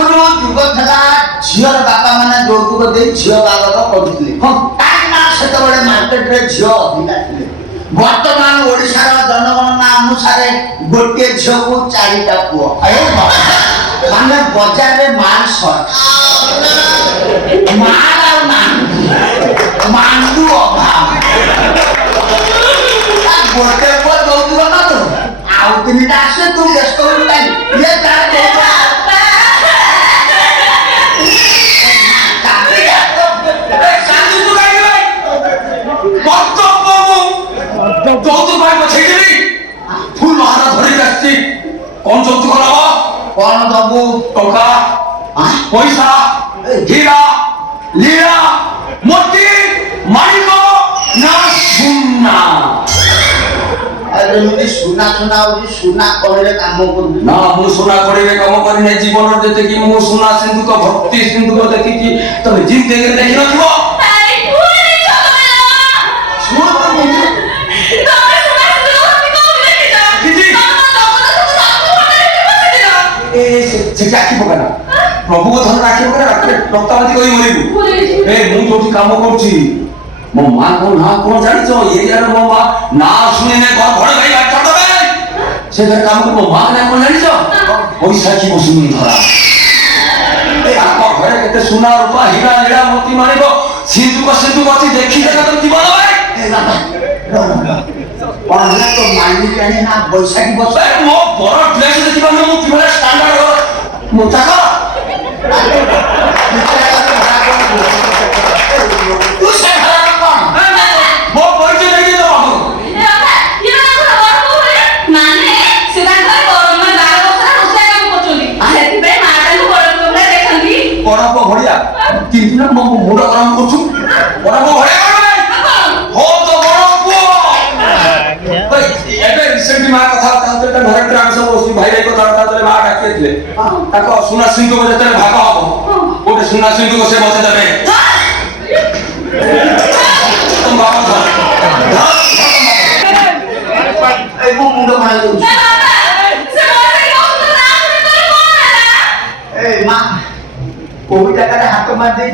ଆଗରୁ ଯୁଗ ଥିଲା ଝିଅର ବାପା ମାନେ ଯୌତୁକ ଦେଇ ଝିଅ ବାହାଘର କରୁଥିଲେ କାହିଁକି ନା ସେତେବେଳେ ମାର୍କେଟରେ ଝିଅ ଅଧିକା ଥିଲେ। ବର୍ତ୍ତମାନ ଓଡ଼ିଶାର ଜନଗଣନା ଅନୁସାରେ ଗୋଟିଏ ଝିଅକୁ 4ଟା ପୁଅ ମାନେ ବଜାରରେ ମାଲ ସର୍ଟ ମାଲ ଆଉ ମାଣ୍ଡୁ ଅଭାବ ଗୋଟେ ପୁଅ ଯୌତୁକ ନଦେଉ ଆଉ 3ଟା ଆସିଲେ ତୁ ବ୍ୟସ୍ତ ହବୁ କାହିଁକି ଇଏ ତାର कौन चौथी कौन दबू टोका पैसा हीरा लीला मोती माणिक ना सुना एमती सुना सुना होची सुना कड़े काम कर ना मु सुना कड़े काम करने जीवन जते कि मु सुना सिंधु को भक्ति सिंधु को देखि कि तमे जीव देखे देखि नथिबो प्रभु को धन राखी रक्तावती कही मरिबू ए मु जोठी काम करछि मो मां को ना कोन जानि छ ये यार मो मां ना सुनिने घर घर गई बात दबे से घर काम को मो मां ना कोन जानि छ पैसा की बसुनी धरा ए आपा घरे केते सोना रूपा हीरा लीला मोती मानिको सिंधु को अछि देखि जगह तुम जीवन भाई ए बाबा पहले तो मानी जाने ना बैसाखी बस मो बड़ ड्रेस देखिबा मु किबा स्टैंडर्ड मोटा तू से हरा कौन वो परिचय नहीं दो ये ना खबर माने सीधा घर में 12 वर्ष रोषे काम करछोली हेति पे माटा को बड़ कोला देखंती परप भड़िया किंतु ना मो मुंड गरम करछु परप भड़िया हो तो बड़ पुओ भाई एबे रिसेंटली मा कथा ताते घर ट्रांस बसी भाई रे कथा ताते मा डाकिले ताको सुना सिंधु को जते भाग हबो ओटे सुना सिंधु को से बसे देबे तुम बाबा धर ए मो मुंड मार दउ से बाबा से मोरे को ना कोन ए मां कोई जगह हाथ मार देई